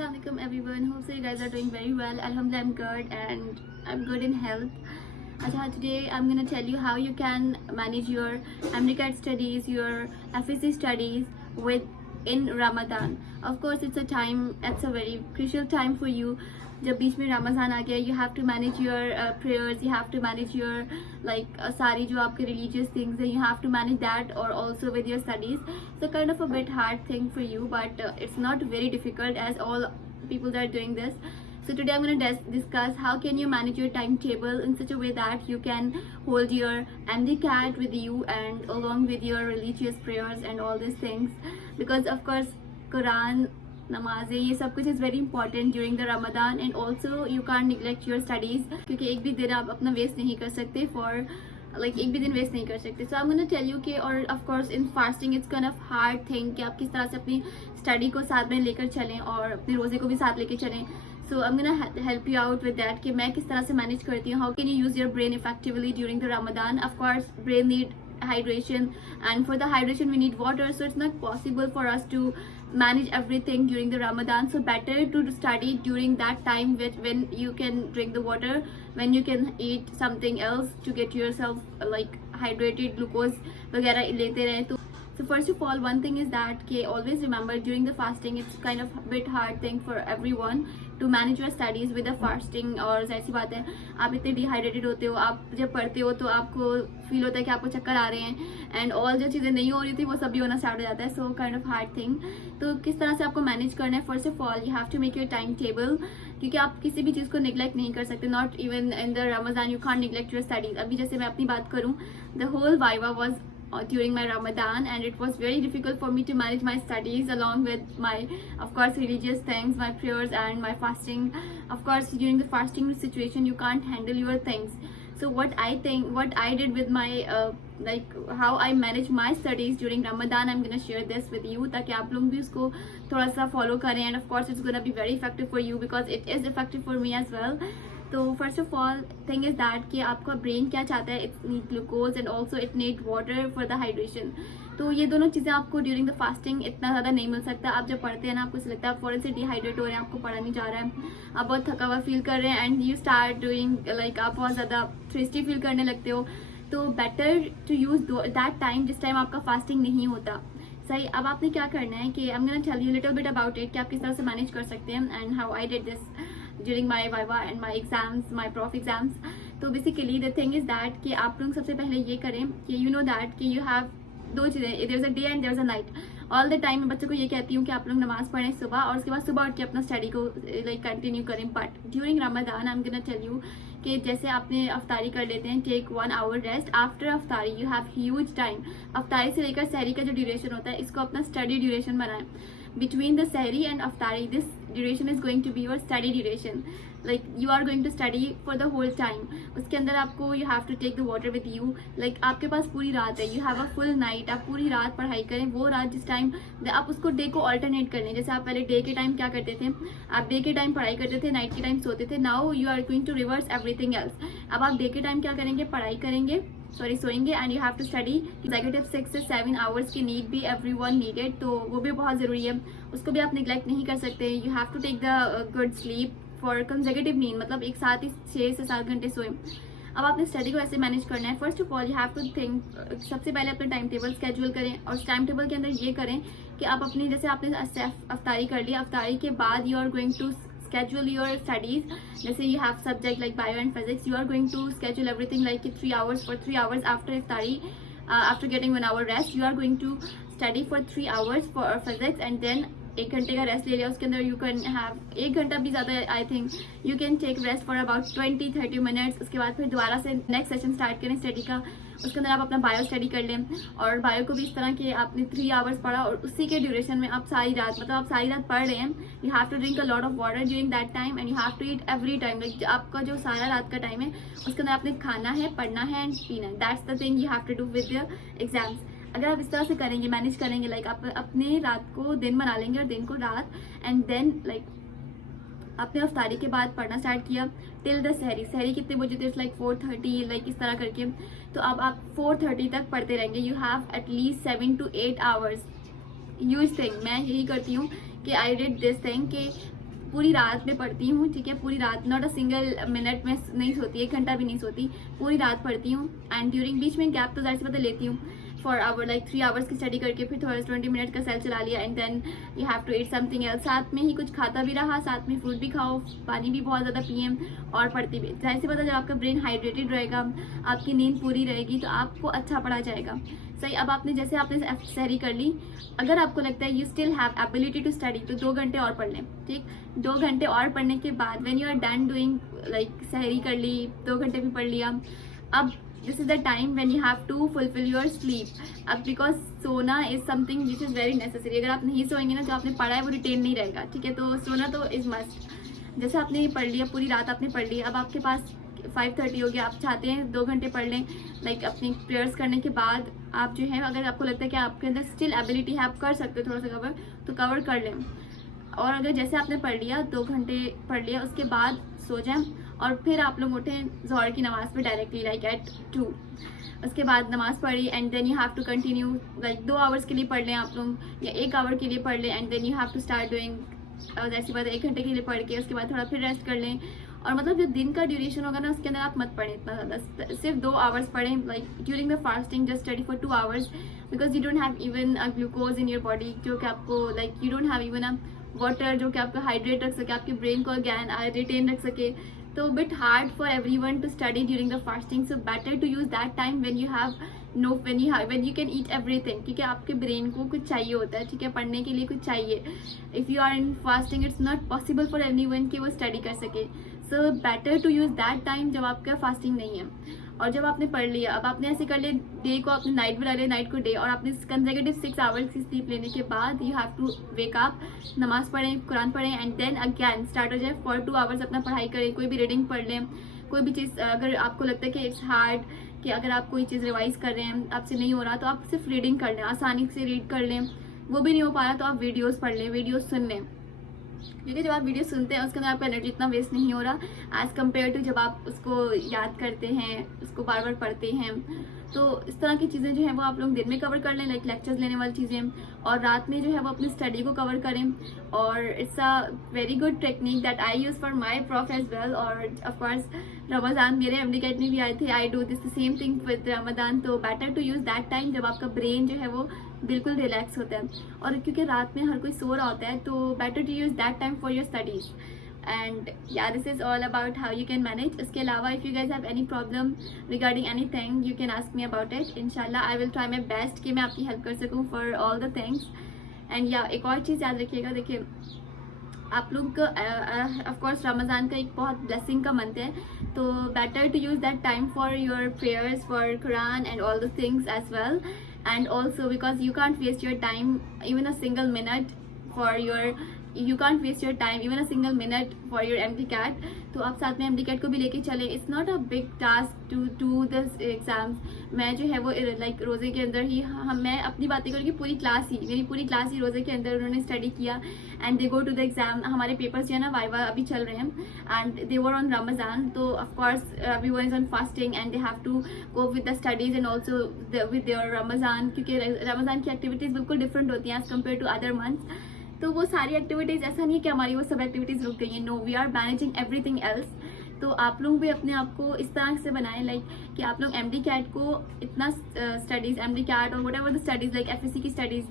Assalamualaikum everyone. Hope so you guys are doing very well. Alhamdulillah, I'm good and I'm good in health. Today I'm gonna tell you how you can manage your MDCAT studies, your FEC studies in Ramadan. Of course, it's a very crucial time for you. जब बीच में रमज़ान आ गया, you have to manage your prayers, you have to manage your सारी जो आपके religious things हैं, you have to manage that or also with your studies. So kind of a bit hard thing for you, but it's not very difficult as all people are doing this. So today I'm going to discuss how can you manage your timetable in such a way that you can hold your MDCAT with you and along with your religious prayers and all these things, because of course Quran, नमाज़ें, ये सब कुछ is very important during the Ramadan and also you can't neglect your studies, क्योंकि एक भी दिन आप अपना waste नहीं कर सकते एक भी दिन वेस्ट नहीं कर सकते. So I am gonna tell you कि और of course in fasting it's kind of hard thing कि आप किस तरह से अपनी स्टडी को साथ में लेकर चलें और अपने रोज़े को भी साथ लेकर चलें. So I am gonna help you out with that कि मैं किस तरह से मैनेज करती हूँ. How can you use your brain effectively during the Ramadan. Of course brain need hydration, and for the hydration we need water, so it's not possible for us to manage everything during the Ramadan. So better to study during that time when you can drink the water, when you can eat something else to get yourself hydrated, glucose वगैरह लेते रहें. So first of all, one thing is that always remember during the fasting it's kind of a bit hard thing for everyone to manage your studies with the fasting. और ऐसी बात है, आप इतने dehydrated होते हो, आप जब पढ़ते हो तो आपको फील होता है कि आपको चक्कर आ रहे हैं एंड ऑल जो चीज़ें नहीं हो रही थी वो सब भी होना स्टार्ट हो जाता है. So kind of hard thing. तो किस तरह से आपको मैनेज करना है. First of all you have to make your time table, क्योंकि आप किसी भी चीज़ को निगलेक्ट नहीं कर सकते. Not even in the Ramzan you can't neglect your studies. अभी जैसे मैं अपनी बात करूँ, the whole viva was during my Ramadan and it was very difficult for me to manage my studies along with my of course religious things, my prayers and my fasting. Of course during the fasting situation you can't handle your things. So what I did with my how I manage my studies during Ramadan, I'm gonna share this with you ताकि आप लोग भी उसको थोड़ा सा follow करें and of course it's gonna be very effective for you because it is effective for me as well. तो first of all thing is that कि आपका ब्रेन क्या चाहता है. It's need glucose and also it need water for the hydration. तो ये दोनों चीज़ें आपको ड्यूरिंग द फास्टिंग इतना ज़्यादा नहीं मिल सकता. आप जब पढ़ते हैं ना, आपको ऐसा लगता है आप फौरन से डिहाइड्रेट हो रहे हैं, आपको पढ़ा नहीं जा रहा है, आप बहुत थका हुआ फील कर रहे हैं एंड यू स्टार्ट डूइंग आप बहुत ज़्यादा थ्रिस्टी फील करने लगते हो. तो better to use that time जिस टाइम आपका फास्टिंग नहीं होता. सही. अब आपने क्या करना है कि I am gonna tell you little bit about it कि आप किस तरह से मैनेज कर सकते हैं and how I did this during my viva and my exams, my prof exams. तो basically the thing is that कि आप लोग सबसे पहले ये करें कि you know that कि you have दो चीज़ें, there's a day and there's a night. All the time मैं बच्चों को ये कहती हूँ कि आप लोग नमाज पढ़ें सुबह और उसके बाद सुबह उठ के अपना स्टडी को कंटिन्यू करें. But during Ramadan I am gonna tell you कि जैसे आपने अफ्तारी कर लेते हैं, take 1 hour rest. After iftari you have huge time. अफ्तारी से लेकर सहरी का जो ड्यूरेशन होता है इसको अपना स्टडी ड्यूरेशन बनाएं. Between the sehri and aftari, this duration is going to be your study duration. You are going to study for the whole time. उसके अंदर आपको you have to take the water with you. आपके पास पूरी रात है, you have a full night. आप पूरी रात पढ़ाई करें. वो रात जिस टाइम आप उसको डे को ऑल्टरनेट कर लें. जैसे आप पहले डे के टाइम क्या करते थे, आप डे के टाइम पढ़ाई करते थे, नाइट के टाइम सोते थे. Now you are going to reverse everything else. अब आप डे के टाइम क्या करेंगे, पढ़ाई करेंगे, सोएंगे and you have to study. Executive 6 से 7 आवर्स की नीड भी एवरीवन नीडेड, तो वो भी बहुत ज़रूरी है. उसको भी आप निगलेक्ट नहीं कर सकते. You have to take the good sleep for consecutive need, मतलब एक साथ ही 6 से 7 घंटे सोएं. अब आपने स्टडी को ऐसे मैनेज करना है. First of all you have to think, सबसे पहले अपना टाइम टेबल स्केड्यूल करें और उस टाइम टेबल के अंदर ये करें कि आप अपनी जैसे आपने अफ्तारी कर ली, अफ्तारी के बाद you are going to schedule your studies. जैसे you have subject like bio and physics, you are going to schedule everything like 3 hours. For 3 hours after iftari, after getting 1 hour rest, you are going to study for 3 hours for physics and then 1 घंटे का rest ले लिया. उसके अंदर you can have 1 घंटा भी ज़्यादा, I think you can take rest for about 20-30 minutes. उसके बाद फिर दोबारा से नेक्स्ट सेशन स्टार्ट करें स्टडी का. उसके अंदर आप अपना बायो स्टडी कर लें और बायो को भी इस तरह के आपने 3 आवर्स पढ़ा और उसी के ड्यूरेशन में आप सारी रात आप सारी रात पढ़ रहे हैं. You have to drink a lot of water during that time and you have to eat every time. आपका जो सारा रात का टाइम है उसके अंदर आपने खाना है, पढ़ना है एंड पीना है. That's the thing you have to do with your exams. अगर आप इस तरह से करेंगे, मैनेज करेंगे, आप अपने रात को दिन बना लेंगे और दिन को रात एंड देन आपने अफ्तारी के बाद पढ़ना स्टार्ट किया टिल द सहरी. सहरी कितने बजे थे, 4:30 इस तरह करके. तो अब आप 4:30 तक पढ़ते रहेंगे. You have at least 7 to 8 hours. Huge thing. मैं यही करती हूँ कि आई डिड दिस थिंग कि पूरी रात में पढ़ती हूँ, ठीक है, पूरी रात, नॉट अ सिंगल मिनट में नहीं सोती, 1 घंटा भी नहीं सोती, पूरी रात पढ़ती हूँ। एंड ड्यूरिंग बीच में गैप तो जाहिर सी बात है लेती हूँ फॉर आवर लाइक 3 आवर्स की स्टडी करके फिर थोड़ा 20 मिनट का सेल चला लिया and then you have to eat something else, साथ में ही कुछ खाता भी रहा, साथ में फ्रूट भी खाओ, पानी भी बहुत ज़्यादा पिए और पढ़ती भी। जाहिर सी बात है जब आपका ब्रेन हाइड्रेटेड रहेगा, आपकी नींद पूरी रहेगी तो आपको अच्छा पढ़ा जाएगा। सही, अब आपने जैसे आपने सहरी कर ली, अगर आपको लगता है you still have ability to study तो 2 घंटे और पढ़ लें, ठीक, 2 घंटे और पढ़ने के बाद when you are done doing like सहरी कर ली, 2 घंटे भी पढ़ लिया, अब this is the time when you have to fulfil your sleep. अब बिकॉज सोना is something which is very necessary, अगर आप नहीं सोएंगे ना जो आपने पढ़ा है वो रिटेन नहीं रहेगा, ठीक है, तो सोना तो इज मस्ट। जैसे आपने पढ़ लिया, पूरी रात आपने पढ़ लिया, अब आपके पास 5:30 हो गया, आप चाहते हैं 2 घंटे पढ़ लें, लाइक अपनी प्रेयर्स करने के बाद आप जो है, अगर आपको लगता है कि आपके अंदर स्टिल एबिलिटी है, आप कर सकते हो थोड़ा सा कवर, तो कवर कर लें। और अगर जैसे आपने पढ़ लिया, 2 घंटे पढ़ लिया, उसके बाद सो जाएं और फिर आप लोग उठें ज़ोहर की नमाज़ पे डायरेक्टली लाइक एट 2, उसके बाद नमाज़ पढ़ी and then you have to continue like 2 hours के लिए पढ़ लें आप लोग या 1 आवर के लिए पढ़ लें and then you have to start doing, ऐसी बात है 1 घंटे के लिए पढ़ के उसके बाद थोड़ा फिर रेस्ट कर लें। और मतलब जो दिन का ड्यूरेशन होगा ना उसके अंदर आप मत पढ़ें इतना ज़्यादा, सिर्फ 2 आवर्स पढ़ें, like during the fasting just study for 2 hours because you don't have even a glucose in your body, जो कि आपको like you don't have even a water जो कि आपको हाइड्रेट रख सके, आपके ब्रेन को ज्ञान रिटेन रख सके। तो bit hard for everyone to study during the fasting, so better to use that time when you can eat everything, ठीक है, आपके ब्रेन को कुछ चाहिए होता है, ठीक है, पढ़ने के लिए कुछ चाहिए। If you are in fasting it's not possible for anyone कि वो स्टडी कर सके, सो better to use that time जब आपका फास्टिंग नहीं है। और जब आपने पढ़ लिया, अब आपने ऐसे कर लिया, डे को आपने नाइट बना लिया, नाइट को डे, और आपने कंसेक्यूटिव 6 आवर्स की स्लीप लेने के बाद you have to wake up, नमाज पढ़ें, कुरान पढ़ें एंड देन अगैन स्टार्ट हो जाए फॉर 2 आवर्स अपना पढ़ाई करें, कोई भी रीडिंग पढ़ लें, कोई भी चीज़ अगर आपको लगता है कि इट्स हार्ड, कि अगर आप कोई चीज़ रिवाइज कर रहे हैं आपसे नहीं हो रहा तो आप सिर्फ रीडिंग कर लें, आसानी से रीड कर लें, वो भी नहीं हो पा रहा तो आप वीडियोज़ पढ़ लें, वीडियोज़ सुन लें, क्योंकि जब आप वीडियो सुनते हैं उसके अंदर आपका एनर्जी इतना वेस्ट नहीं हो रहा एज़ कम्पेयर टू जब आप उसको याद करते हैं, उसको बार बार पढ़ते हैं। तो इस तरह की चीज़ें जो हैं वो आप लोग दिन में कवर कर लें, लाइक लेक्चर्स लेने वाली चीज़ें, और रात में जो है वो अपनी स्टडी को कवर करें। और it's a very good technique that I use for my prof as well. और ऑफकोर्स रमज़ान मेरे MD-CAT में भी आए थे, I do this the same thing with Ramzan. तो better to use that time जब आपका ब्रेन जो है वो बिल्कुल रिलैक्स होता है, और क्योंकि रात में हर कोई सो रहा होता है तो better to use that time for your studies. And yeah this is all about how you can manage. इसके अलावा if you guys have any problem regarding any thing you can ask me about it. इंशाल्लाह I will try my best कि मैं आपकी help कर सकूँ for all the things. And yeah एक और चीज़ याद रखिएगा, देखिए आप लोग का ऑफकोर्स रमज़ान का एक बहुत ब्लेसिंग का मंथ है, तो better to use that time for your prayers, for Quran and all the things as well. And also because you can't waste your time even a single minute for your MD-CAT, तो आप साथ में MD-CAT को भी लेके चले। It's not a big task to do this exams. मैं जो है वो लाइक रोज़े के अंदर ही मैं अपनी बातें करूँगी, मेरी पूरी क्लास ही रोज़े के अंदर उन्होंने स्टडी किया and they go to the exam. हमारे पेपर्स जो है ना वाइवा अभी चल रहे हैं and they were on Ramzan, तो of course everyone is on fasting and they have to go with the studies and also with their Ramzan, क्योंकि रमज़ान की एक्टिविटीज़ बिल्कुल डिफरेंट होती हैं as compare to other months. तो वो सारी एक्टिविटीज़, ऐसा नहीं है कि हमारी वो सब एक्टिविटीज़ रुक गई हैं, no, we are managing everything else. तो आप लोग भी अपने आप को इस तरह से बनाएं लाइक कि आप लोग MD-CAT को इतना स्टडीज़, MD-CAT और whatever the studies like FSC की स्टडीज़,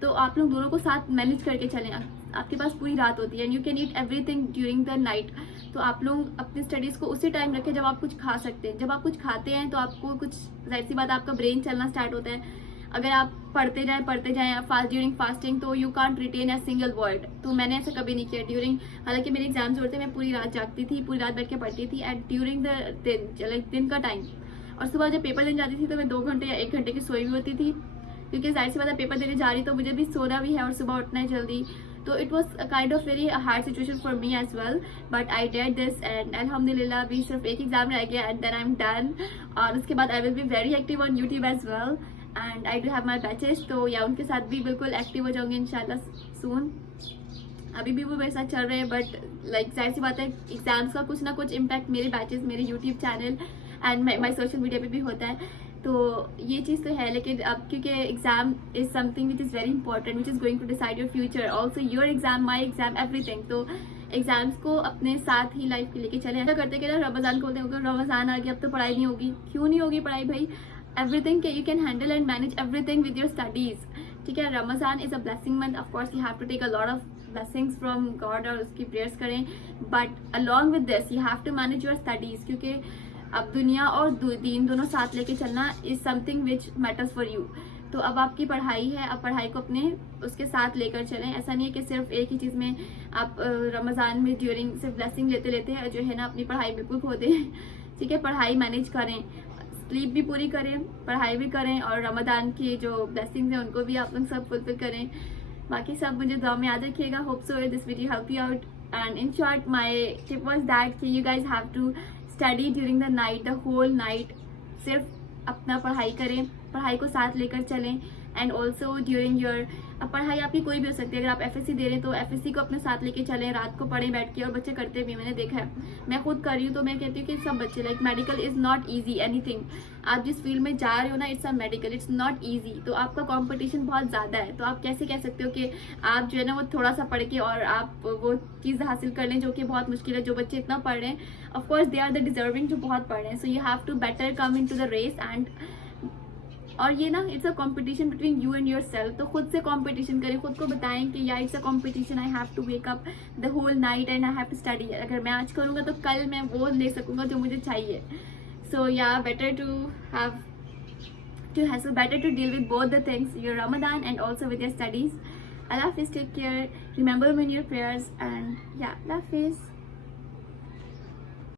तो आप लोग दोनों को साथ मैनेज करके चलें। आपके पास पूरी रात होती है and you can eat everything during the night, तो आप लोग अपनी स्टडीज़ को उसी टाइम रखें जब आप कुछ खा सकते हैं। जब आप कुछ खाते हैं तो आपको कुछ, जाहिर सी बात, आपका ब्रेन चलना स्टार्ट होता है। अगर आप पढ़ते जाएं ड्यूरिंग फास्टिंग तो you can't retain a single word. तो मैंने ऐसा कभी नहीं किया ड्यूरिंग, हालांकि मेरे एग्जाम्स होते मैं पूरी रात जागती थी, पूरी रात बैठ के पढ़ती थी एट ड्यूरिंग द दिन का टाइम। और सुबह जब पेपर देने जाती थी तो मैं 2 घंटे या 1 घंटे की सोई भी होती थी, क्योंकि जाहिर सी बात है पेपर देने जा रही तो मुझे भी सोना भी है और सुबह उठना है जल्दी। तो it was kind of very hard situation for me as well, but I did this and अल्हम्दुलिल्लाह अभी सिर्फ एक एग्जाम रह गया and then I am done. और उसके बाद I will be very active on YouTube as well and I do have my batches, तो या उनके साथ भी बिल्कुल एक्टिव हो जाऊंगी इंशाल्लाह सून। अभी भी वो मेरे साथ चल रहे हैं, बट लाइक जाहिर सी बात है एग्जाम्स का कुछ ना कुछ इम्पैक्ट मेरे बैचेस, मेरे YouTube channel and my social media पे भी होता है। तो ये चीज़ तो है, लेकिन अब क्योंकि exam is something which is very important, which is going to decide your future, also your exam, my exam, everything. तो एग्जाम्स को अपने साथ ही लाइफ के लेके चले। ऐसा करते कि ना रमज़ान को बोलते हैं रमज़ान आ गया अब तो पढ़ाई नहीं होगी। क्यों नहीं होगी पढ़ाई भाई? Everything you can handle and manage everything with your studies. ठीक है, Ramzan is a blessing month, of course you have to take a lot of blessings from God और उसकी प्रेयर्स करें, but along with this you have to manage your studies, क्योंकि अब दुनिया और दीन दोनों साथ लेके चलना is something which matters for you. तो अब आपकी पढ़ाई है, अब पढ़ाई को अपने उसके साथ लेकर चलें। ऐसा नहीं है कि सिर्फ एक ही चीज़ में आप रमज़ान में ड्यूरिंग सिर्फ ब्लेसिंग लेते लेते हैं जो है ना अपनी पढ़ाई बिल्कुल खो दें। ठीक है, पढ़ाई मैनेज करें, स्लीप भी पूरी करें, पढ़ाई भी करें और रमज़ान की जो ब्लेसिंग्स हैं उनको भी आप लोग सब फुलफिल करें। बाकी सब मुझे दुआ में याद रखिएगा। Hope so this video help you out and in short my tip was that कि you guys have to study during the night, the whole night. सिर्फ अपना पढ़ाई करें, पढ़ाई को साथ लेकर चलें एंड ऑल्सो ड्यूरिंग योर, अब पढ़ाई आपकी कोई भी हो सकती है। अगर आप एफएससी दे रहे हैं तो एफएससी को अपने साथ लेके चलें, रात को पढ़ें बैठ के। और बच्चे करते भी, मैंने देखा है, मैं खुद कर रही हूँ तो मैं कहती हूँ कि सब बच्चे, like medical is not easy anything. आप जिस फील्ड में जा रहे हो ना, it's a medical, it's not easy. तो आपका कॉम्पिटिशन बहुत ज़्यादा है। तो आप कैसे कह सकते हो कि आप जो है ना वो थोड़ा सा पढ़ के और आप वो चीज़ हासिल कर लें जो कि बहुत मुश्किल है। जो बच्चे इतना पढ़ रहे हैं of course they are the deserving, जो बहुत पढ़ रहे हैं। So you have to better come into the race and, और ये ना it's a competition between you and yourself. तो खुद से कंपटीशन करें, खुद को बताएं कि या it's a competition, I have to wake up the whole night and I have to study. अगर मैं आज करूँगा तो कल मैं वो ले सकूँगा जो मुझे चाहिए। So yeah better to have so better to deal with both the things, your Ramadan and also with your studies. Allah Hafiz, take care, remember me in your prayers, and yeah, Allah Hafiz.